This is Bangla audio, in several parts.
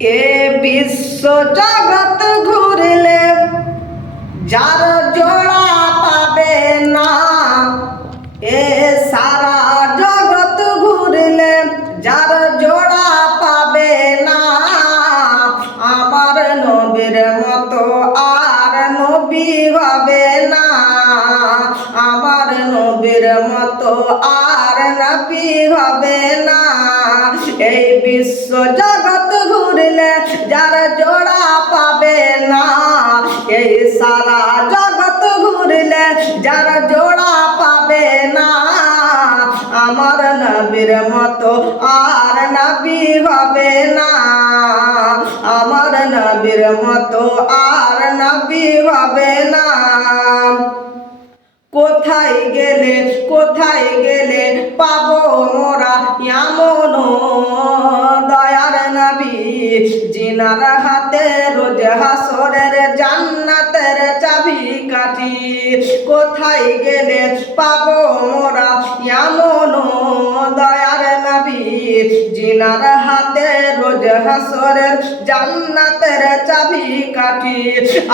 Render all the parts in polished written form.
এ বিশ্ব জগৎ ঘুরলে যার জোড়া পাবে না, এ সারা জগৎ ঘুরলে যার জোড়া পাবে না, আমার নবীর মতো আর নবী হবে না, আমার নবীর মতো আর নবী হবে না। এই বিশ্ব জগৎ ঘুরলে যার জোড়া পাবে না, এই সারা জগৎ ঘুরলে যার জোড়া পাবে না, আমার নবীর মতো আর নবী হবে না, আমার নবীর মতো আর নবী হবে না। কোথায় গেলে পাবো মোরা এমন দয়ার নবী, জিনার হাতে রোজ হাসরের জান্নাতের চাবি কাঠি। কোথায় গেলে পাবো মোরা এমন দয়ার নবী, জিনার হাতে রোজ হাসরের জান্নাতের চাবি কাঠি।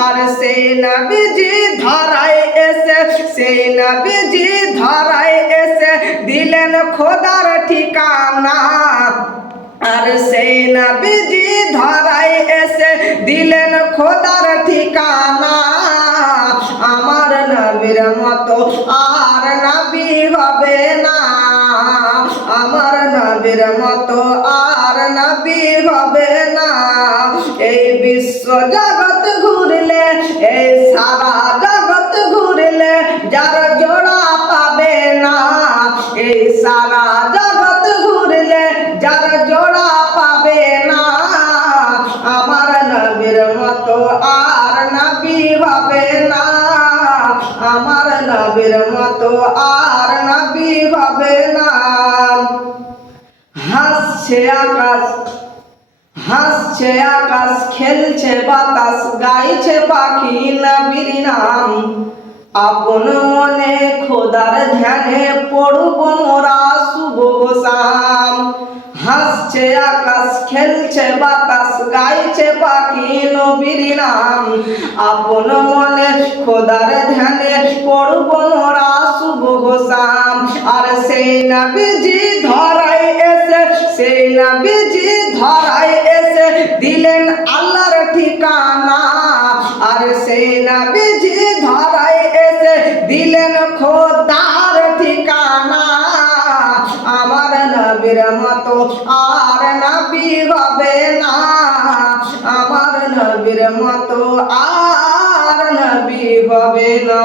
আর সেই নবীজি ধরায় এসে, সেই নবীজি ধরায় এসে দিলেন খোদার ঠিকানা, আর সেই নবীজি ধরায় এসে দিলেন খোদার ঠিকানা, আমার নবীর মতো আর নবী হবে না, আমার নবীর মতো আর নবী হবে না। এই বিশ্ব জগৎ ঘুরলে, এই সারা জগৎ ঘুরলে যার জোড়া পাবে না, এই সারা জগৎ ঘুরলে যার জোড়া পাবে না, আমার নবীর মতো আর নবী হবে না, আমার নবীর মতো আর নবী হবে না। হাসছে আকাশ, হাসছে আকাশ, খেলছে বাতাস, গাইছে পাখি নবীর নাম, আপন মনে খোদার ধ্যানে পড়ব মোরা শুভ শাম। হাসছে আকাশ, খেলছে বাতাস, গাইছে পাখি নবীর নাম, আপন মনে খোদার ধ্যানে পড়ব মোরা শুভ শাম। আর সেই নবীজি ধরায় এসে, সেই নবীজি ধরায় এসে দিলেন আল্লাহর ঠিকানা, আর সেই নবীজি ধরায় এসে দিলেন খোদার ঠিকানা, আমার নবীর মতো আর নবী হবে না, আমার নবীর মতো আর নবী হবে না।